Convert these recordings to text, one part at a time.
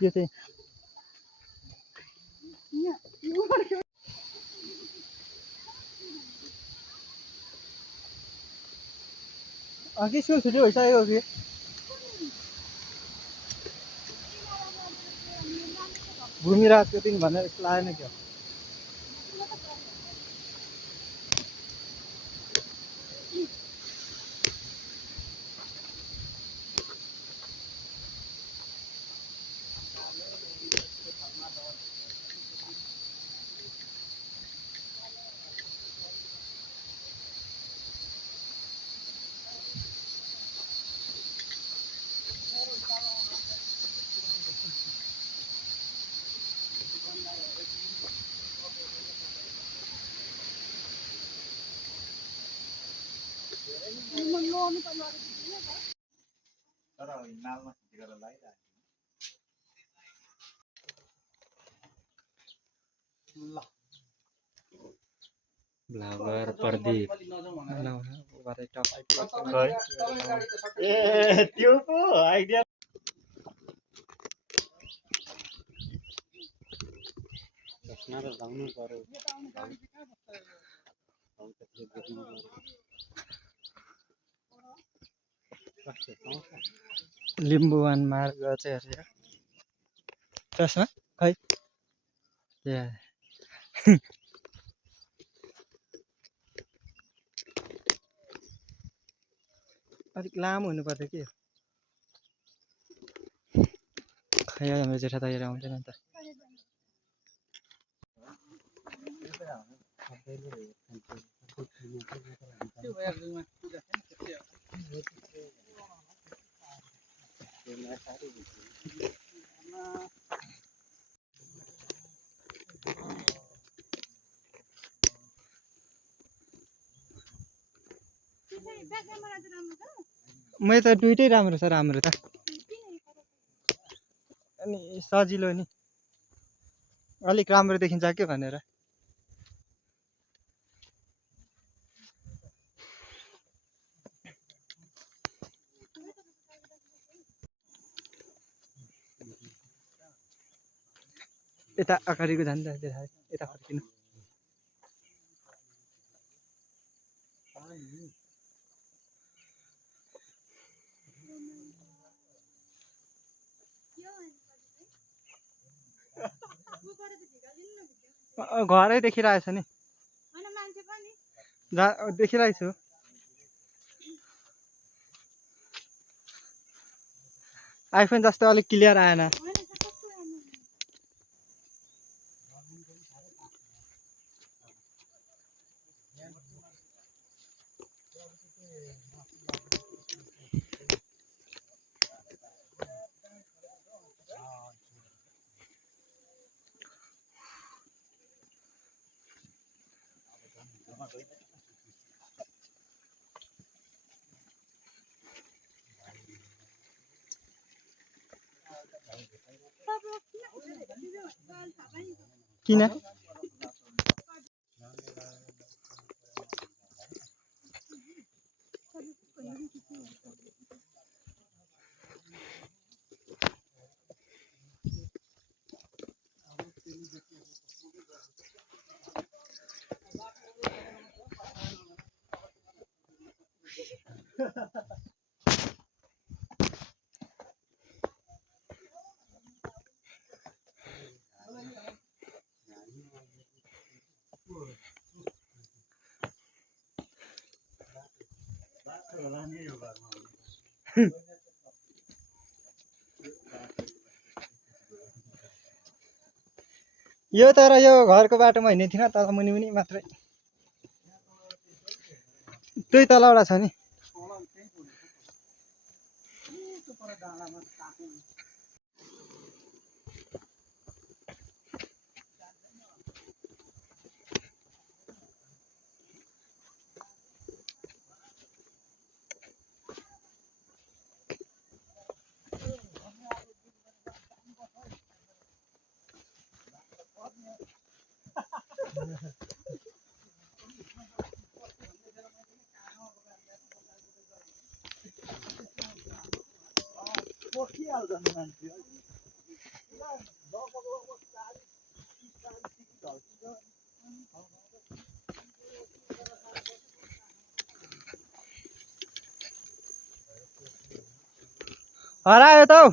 यो चाहिँ अघि स्कुल छुट्टी भइसक्यो कि घुमिरहेको दिन भनेर यस्तो लागेन क्या Blower Pardeep. त्यो पो आइडिया लिम्बुवान मार्ग चाहिँ हेरेर चस्मा खै त्यहाँ अलिक लामो हुनुपर्छ के खै हाम्रो जेठा दाइहरू आउँदैन नि त मैले त दुइटै राम्रो छ राम्रो त अनि सजिलो नि अलिक राम्रो देखिन्छ के भनेर यता अगाडिको जान्छ यता फर्किनु घरै देखिरहेछ नि देखिरहेको छु आइफोन जस्तो अलिक क्लियर आएन किन यो तर यो घरको बाटोमा हिँड्ने थिएन तल मुनि मुनि मात्रै त्यही तलबाट छ नि पोखिहाल्छ नि मान्छे हरायो त हौ।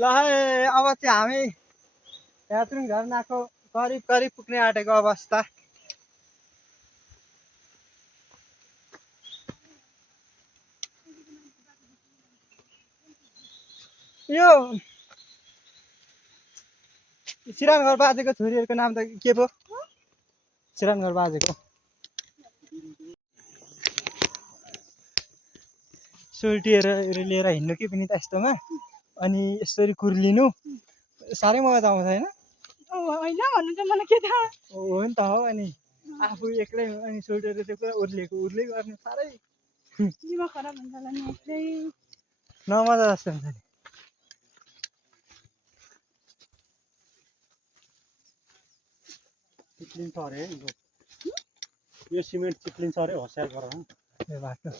ल है, अब चाहिँ हामी यात्रुङ झरनाको करिब करिब पुग्ने आँटेको अवस्था। यो सिरानघर बाजेको छोरीहरूको नाम त के पो? सिरानघर बाजेको सोल्टिएर लिएर हिँड्नु कि पनि त यस्तोमा, अनि यसरी कुर्लिनु साह्रै मजा आउँछ होइन? होइन भन्नु त मलाई के थाहा। हो नि त हो। अनि आफू एक्लै अनि सोल्टिएर त्यो पुरा उर्लिएको उर्लै गर्नु साह्रै दिमाग खराब हुन्छ होला नि एक्लै। नमजा जस्तो हुन्छ नि। चिप्लिन्छ अरे यो सिमेन्ट चिप्लिन्छ अरे होसियार गर यो बाटो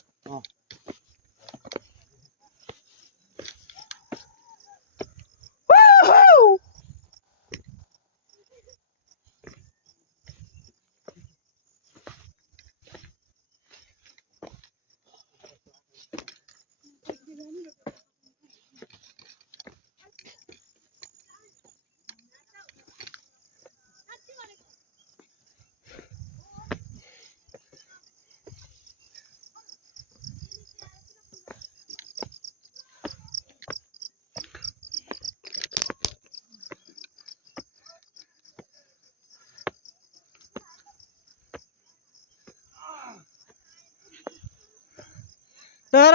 तर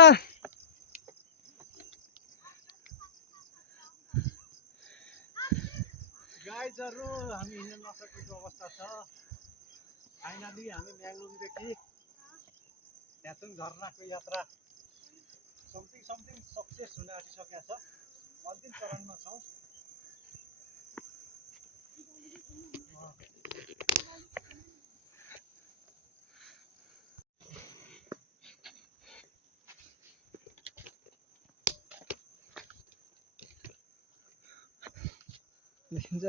गाइजहरू हामी हिँड्न नसकेको अवस्था छ। फाइनली हामी म्याङ्लोङदेखि यात्रुङ झरनाको यात्रा समथिङ सक्सेस हुन आँटिसकेको छ। अन्तिम चरणमा छौँ। देखिन्छ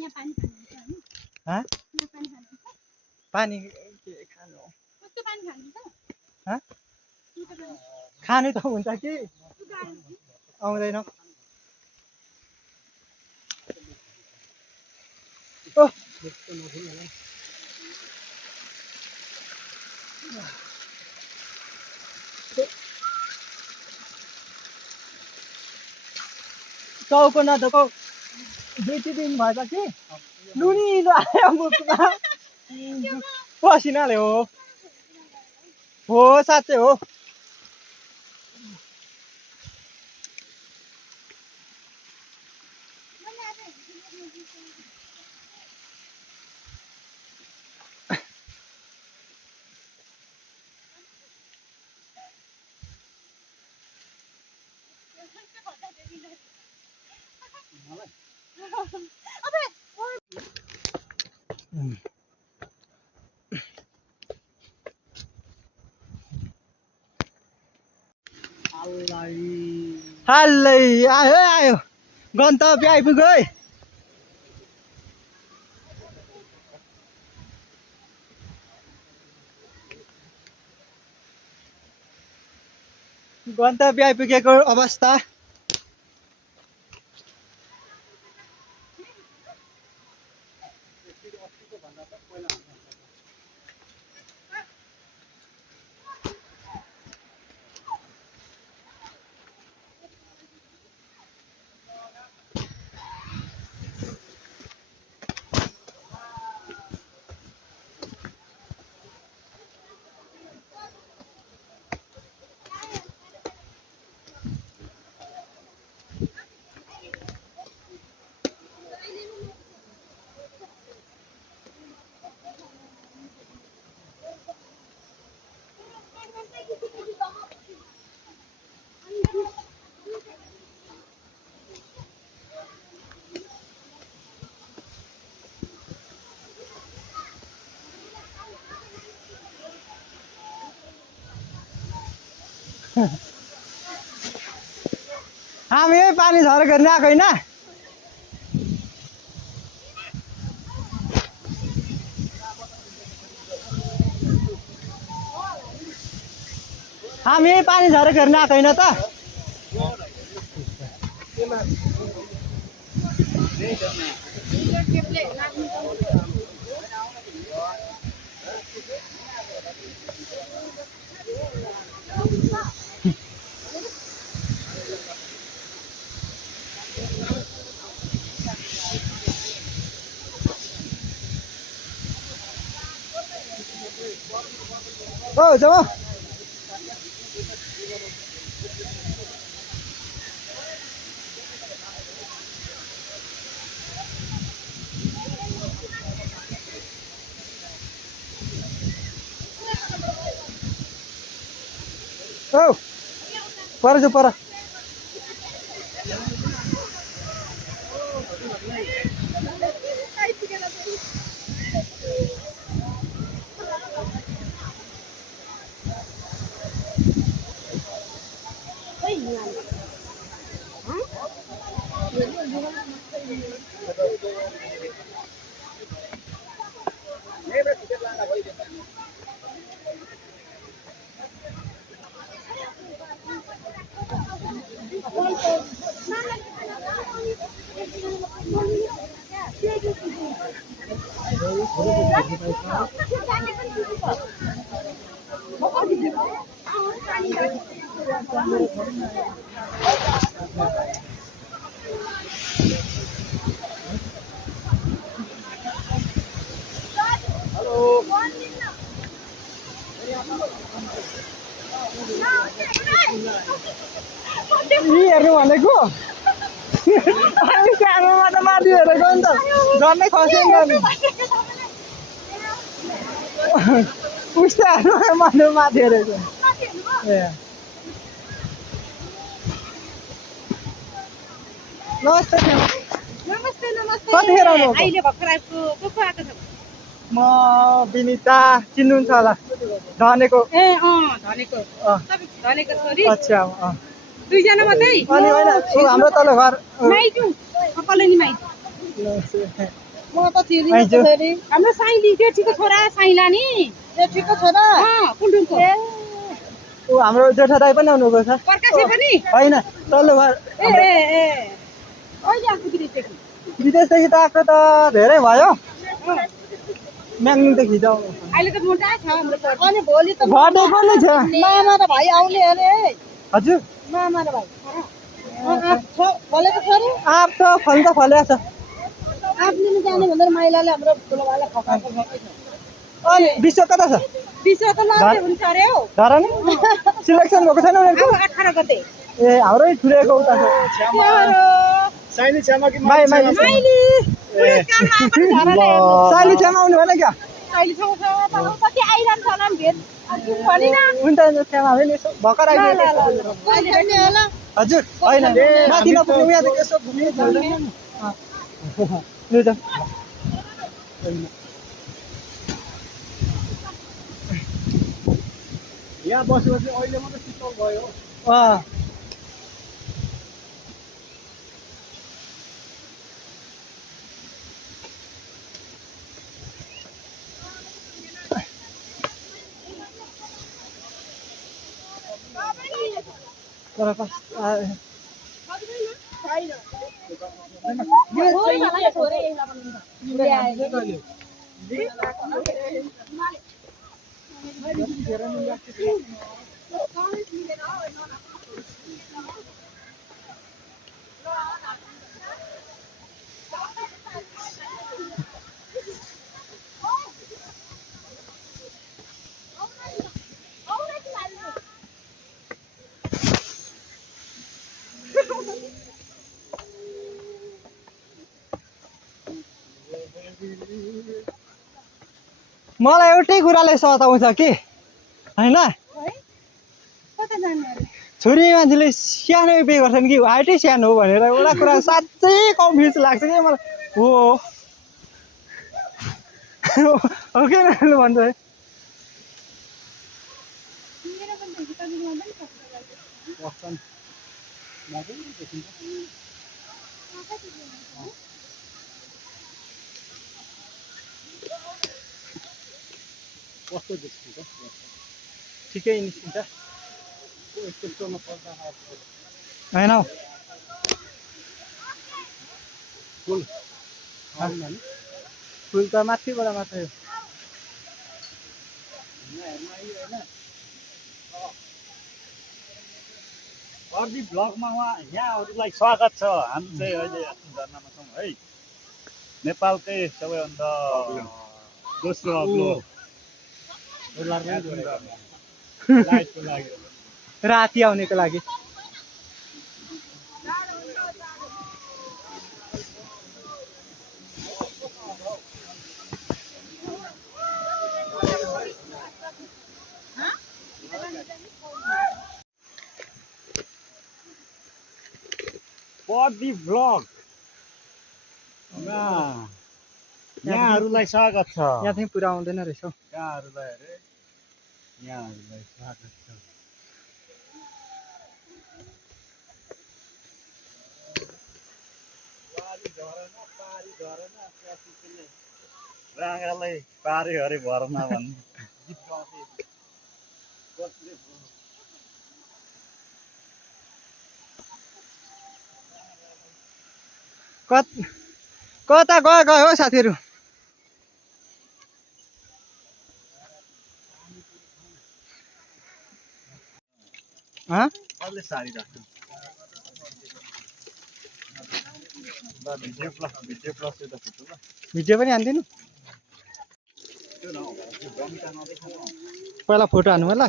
यहाँ पानी खानुहुन्छ हैन? हाँ? यहाँ पानी खानुहुन्छ? पानी के खानु हो? कस्तो पानी खानुहुन्छ? हाँ? सुको पानी। खानु त हुन्छ कि सुको आयो। आउँदैन। ओ टाउको नधोको 2-3 दिन भएछ कि नुनी आयो मुखमा पसिनाले हो। हो साँच्चै हो। हालै आयो आयो गन्तव्य आइपुग्यो है। गन्तव्य आइपुगेको अवस्था। हामी यही पानी झरेको हेर्न आएको होइन हामी यही पानी झरेको हेर्न आएको होइन त ओ जमा ओ पर जो पर यी हेर्नु भनेको अनि क्यामेरामा त माथि हेरेको नि त डरले खस्यो नि उस्तै हेर्नु माथि हेरेको ए नमस्ते नमस्ते नमस्ते कतिखेर आउनु अहिले भर्खर आएको को आएको छ म विनिता चिन्नुहुन्छ होला धनेको ए धनेको धनेको छोरी अच्छा दुईजना मात्रै अनि होइन ऊ हाम्रो तल घर माइजू कलनी माइजू म त चिनी माइजू हाम्रो साइली जेठीको छोरा साइला नि जेठीको छोरा कुण्डुङको ऊ हाम्रो जेठा दाइ पनि आउनुभएको छ प्रकाशे पनि होइन तल्लो घर ए कहिले आएको विदेशदेखि विदेशदेखि त आएको त धेरै भयो म्याङ्गदेखि त अहिले त मोटा छ हाम्रो अनि भोलि त बर्थडे पनि छ मामा र भाइ आउने अरे हजुर मामा र भाइ फलेको छ अरे आँप त फलेको छ आफूले जाने भनेर माइलाले हाम्रो ठुलो भाइलाई खकाएको अनि विश्व कता छ विश्व त लड्ने हुन्छ अरे हौ धरान सिलेक्सन भएको छैन उनीहरूको अब 18 गते ए हाम्रै ठुलेको उता छ साइली छ्यामा कि माइली माइली पुरस्कारमा पनि धराले साइली छ्यामा आउनु भएन क्या अहिले सँगसँगै त कति आइरहन्छ होला नि भेट भनिन हुन्छ छ्यामा होइन यसो भर्खर आइदिएको कहिले भेट्ने होला हजुर होइन माथि नपुग्नु यहाँ त यसो घुम्नु छ यहाँ बसेपछि अहिले मात्रै शीतल भयो मलाई एउटै कुराले सताउँछ कि होइन छोरी मान्छेले सानो पे गर्छन् कि हाइटै सानो हो भनेर एउटा कुरा साँच्चै कन्फ्युज लाग्छ कि मलाई हो के भन्नु भन्छ है बस्छन् मजाले देखिन्छ कस्तो देखिन्छ ठिकै निस्किन्छ यस्तोमा पर्दा होइन हौ फुल फुल त माथिबाट मात्रै हो अर्दी भ्लगमा यहाँहरूलाई स्वागत छ हामी चाहिँ अहिले झरनामा छौँ है नेपालकै सबैभन्दा दोस्रो अग्लो लाइटको लागि राति आउनेको लागि पर्दी भ्लग यहाँहरूलाई स्वागत छ यहाँ चाहिँ पुरा आउँदैन रहेछ हौ यहाँहरूलाई अरे यहाँहरूलाई स्वागत छ राँगालाई पारे हरे भरमा भन्ने गीत गाउँथे कसले कता गयो हो साथीहरू कसले साडी राख्छ ल भिडियो प्लस एउटा फोटो ल भिडियो पनि हान्दिनु पहिला फोटो हान्नु होला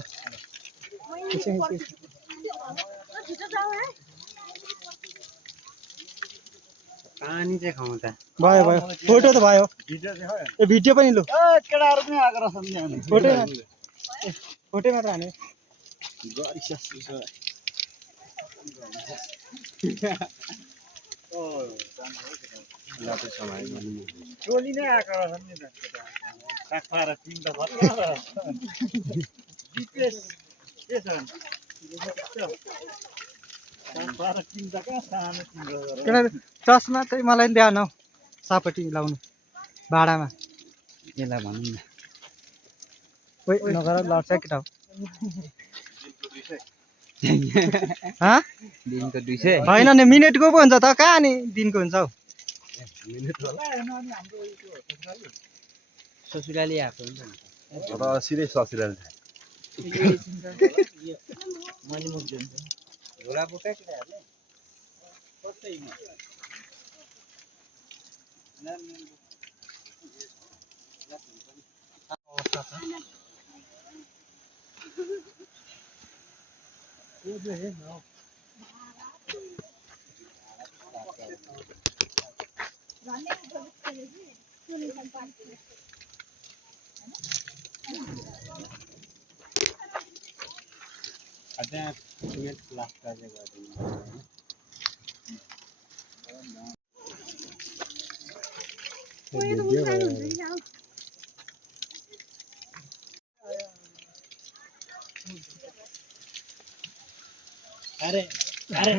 पानी चाहिँ खाउँ त भयो भयो फोटो त भयो भिडियो चाहिँ हो ए भिडियो पनि लु केटाहरू पनि आएको रहेछन् फोटो मात्र हाने टोली नै आएको रहेछन् नि त काखा र टिम त भत्ता डिप्रेस के छ काखा र टिम त कहाँ सानो टिम किनभने चस्मा चाहिँ मलाई नि ध्यान हौ सापट्टि लाउनु भाडामा यसलाई भनौँ न ओइ नगर लड्छ केटा दिनको 200 होइन नि मिनेटको पो हुन्छ त कहाँ नि दिनको हुन्छ हौ ससुराली आएको हुन्छ र सिधै ससुराली मैले मुख दिन्छ झोला बोका केटाहरूले कतै अवस्था छ त्यहाँ सिमेन्ट प्लास्टर चाहिँ गरिदिनु अरे अरे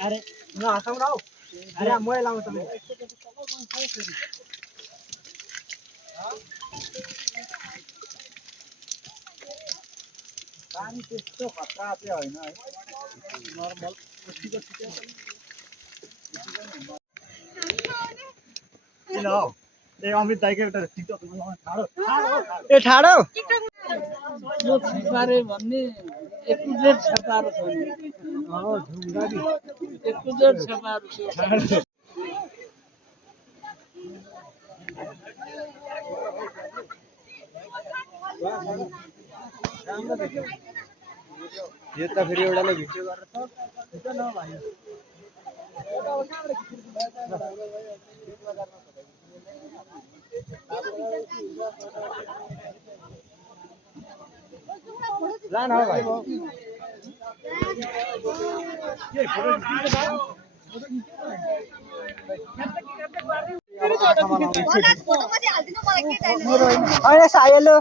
अरे नहाँसौँ न हौ अरे मै लाउँछ पानी त्यस्तो खतरा चाहिँ होइन है नर्मल ठिकै किन हौ ए अमित दाइको एउटा टिकटकमा ए ठाडो यो छेपारे भन्ने एकुजेट छेपारो छ नि एकुजेट छेपारो छ यो त फेरि एउटाले भिडियो गरेर छ न भाइ जान हो भाइ होइन सायलो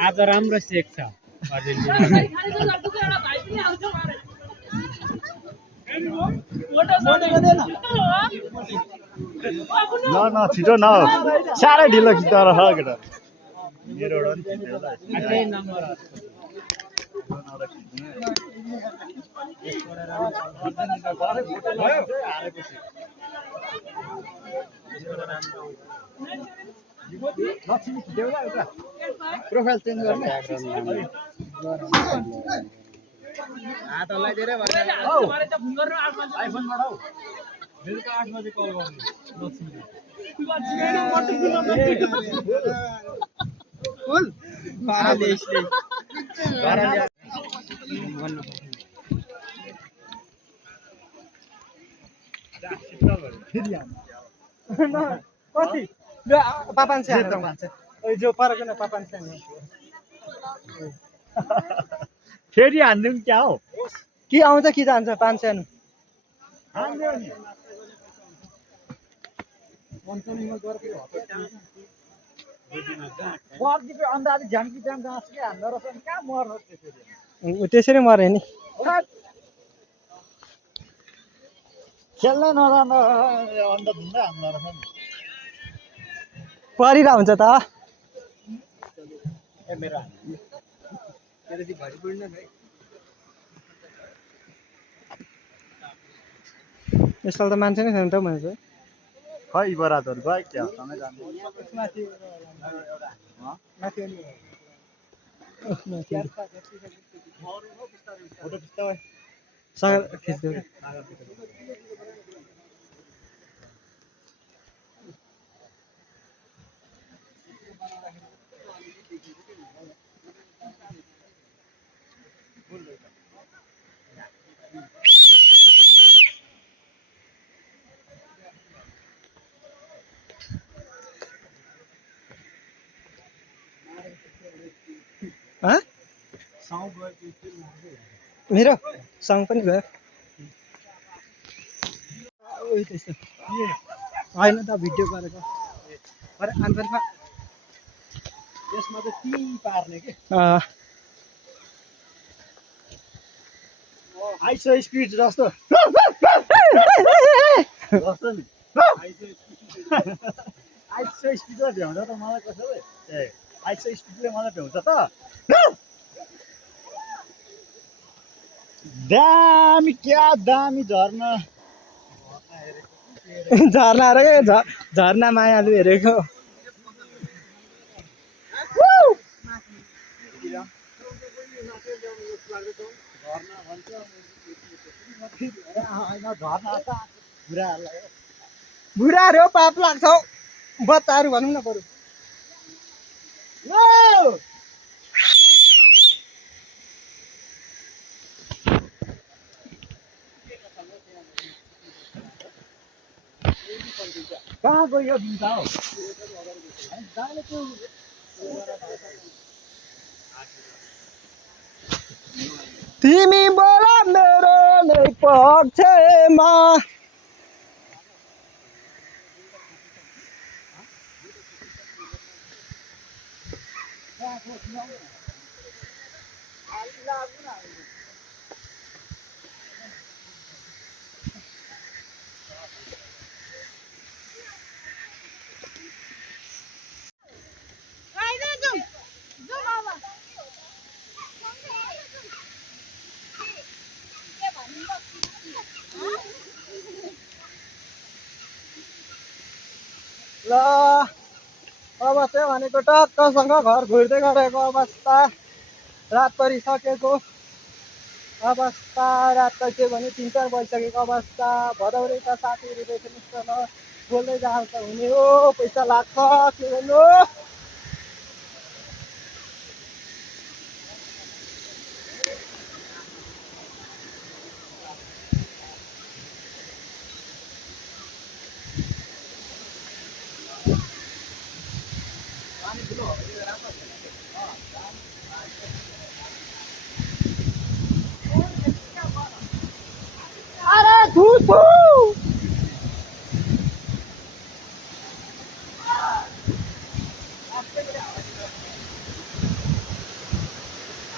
आज राम्रो सेक छ अर्जेन्टिना ल न छिटो न साह्रै ढिलो खिच्दा रहेछ केटा मेरो एउटा पनि खिच्दै होला आकै नम्बर लक्ष्मी खिच्दै होला एउटा प्रोफाइल चेन्ज गर्ने आइफोनबाट हौ बेलुका 8 बजे कल गर्नु फुल कति पापान से जो परको न पापान से फेरि हान्दिउँ क्या हो कि आउँछ कि जान्छ 500 नु हान्दियो नि मर्दीको अन्दाजी झ्याम्की झ्याम जाँच्के हान्दो रहेछ नि कहाँ मर्नु त्यसरी त्यसरी मरे नि खेल्नै नजान्दा अन्त धुन्दै हान्दो रहेछ नि परिरा हुन्छ त यसपालि त मान्छे नै छैन त मान्छे खै बरातहरू गयो क्या सँगै जानु फोटो खिच्दा खिच्दै मेरो सङ पनि गयो होइन त भिडियो गरेको अरे आन्सरमा यसमा चाहिँ ती पार्ने के आइस स्पिड जस्तो जस्तो नि आइस स्पिडमा भ्याउँछ त मलाई कसैले ए आइस स्पिडले मलाई भ्याउँछ त दामी क्या दामी झर्ना झर्ना अरे झर्ना मायालु हेरेको बुढाहरू हो पाप लाग्छ हौ बच्चाहरू भनौँ न बरु कहाँ गयो बिन्ता हौ तिमी बोला मेरो नै पक्षमा ल अब चाहिँ भनेको टक्कसँग घर घुर्दै गरेको अवस्था रात परिसकेको अवस्था रात के भने 3-4 बजिसकेको अवस्था भदौरेका साथीहरू देख्नुहोस् न बोल्दै जान्छ हुने हो पैसा लाग्छ के गर्नु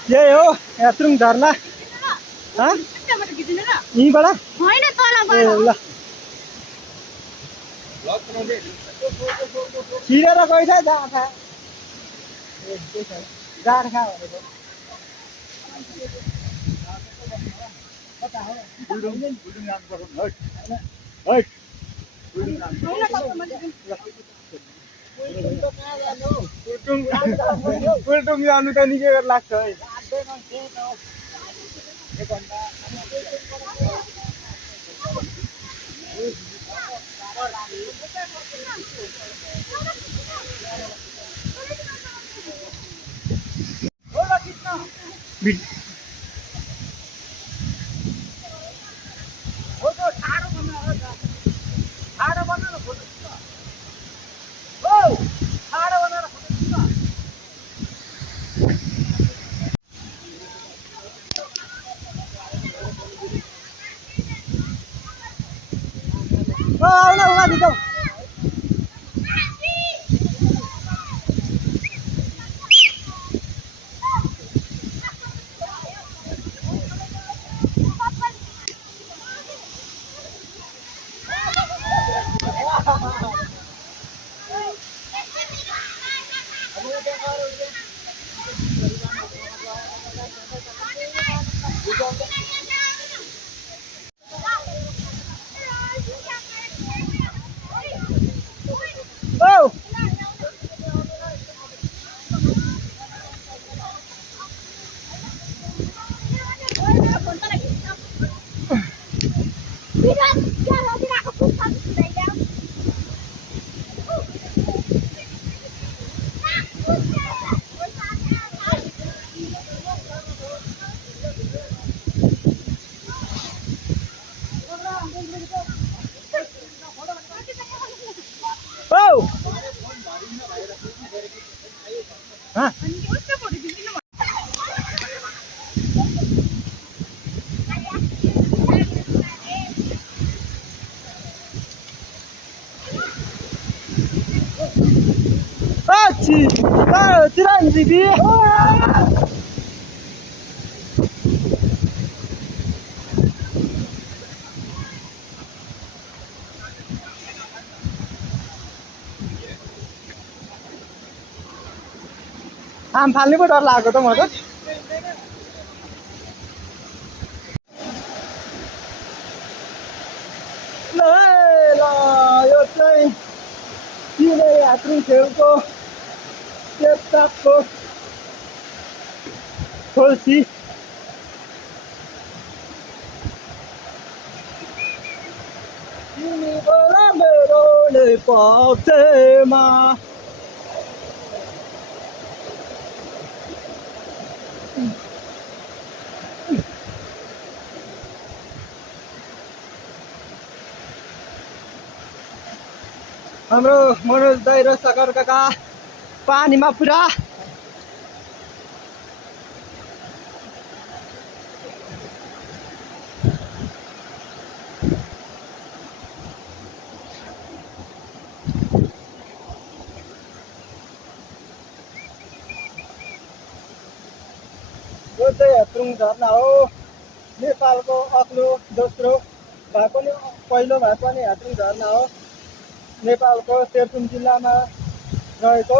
यही हो यात्रुङ झरना हाँ यताबाट खिच्नु र यहीँबाट होइन तल ए गएर ल छिरेर गइछ जाँडखा जाँडखा भनेको बुल्डुङ जानुपर्छ है पुल्टुङ जानु त निकै बेर लाग्छ है आउन माथि जाउँ औ औ हाँ चिरञ्जीवी आम फाल्नु पो डर लागेको त म त ल ल यो चाहिँ तिनै यात्रु छेउको चेपचापको खोल्सी तिमी बोला मेरो पक्षमा हाम्रो मनोज दाइ र सागर काका पानीमा पुरा यो चाहिँ हेप्रुङ झरना हो नेपालको अग्लो दोस्रो भए पनि पहिलो भए पनि हेप्रुङ झरना हो नेपालको तेह्रथुम जिल्लामा रहेको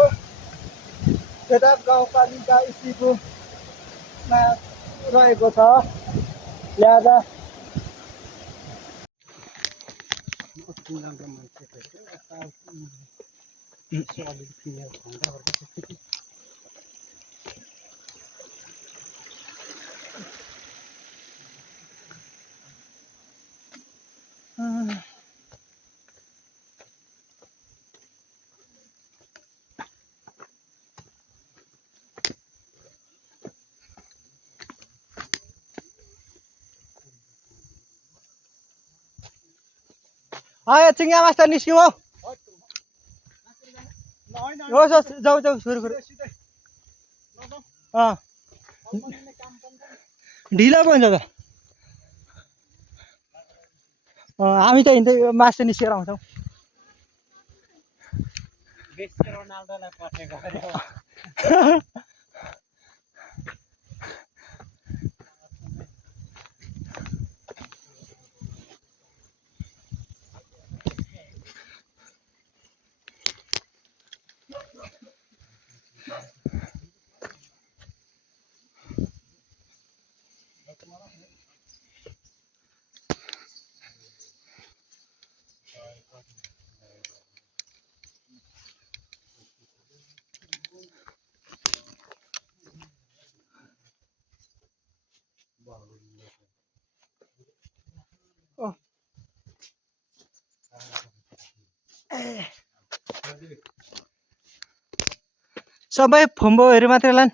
फेदार गाउँपालिका स्थितमा रहेको छ लिहाजा आयो चिङ्गा मास्टर निस्क्यौ हो जाऊ जाऊ सुरु ढिलो पो हुन्छ त हामी त हिँड्दै मास्टर निस्केर आउँछौँ रोनाल्डोलाई पठेको सबै फुम्बोहरू मात्रै लान्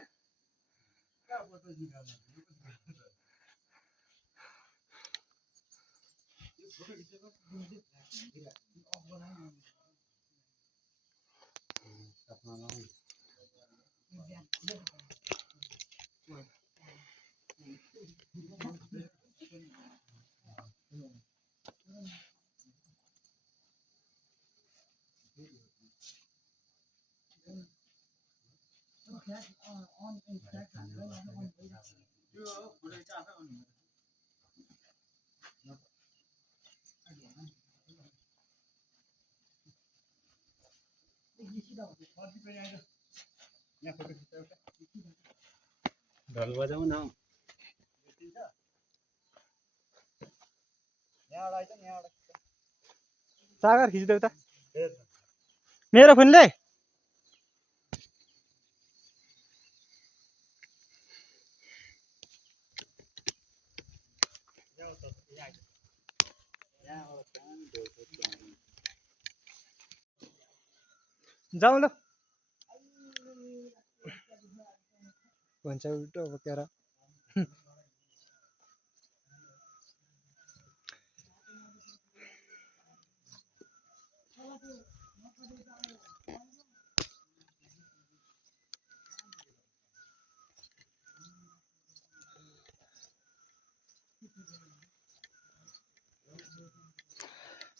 ढोल बजाऊ न सागर खिचिदेऊ त मेरो फोनले जाउँ ल भन्छ उल्टो बोकेर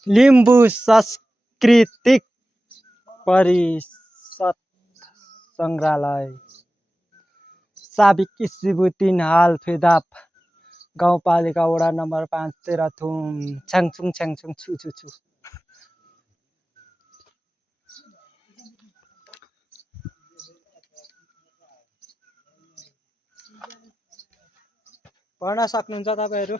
लिम्बू सांस्कृतिक परिषद सङ्ग्रहालय साबिक इस्बु 3 हाल फेदाप गाउँपालिका वडा नम्बर 5 तेह्रथुम छ्याङछुङ छु छु छु पढ्न सक्नुहुन्छ तपाईहरु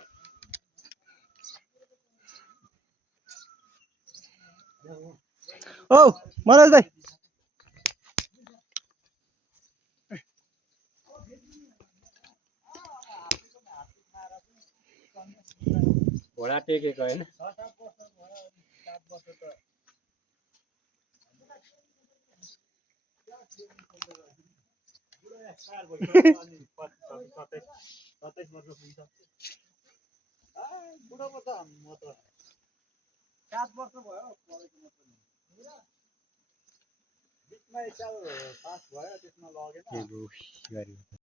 ओ मनोज दाइ घोडा टेकेको हैन बुढो पो त म त 7 वर्ष भयो बिचमा एकताल पास भयो त्यसमा लगेन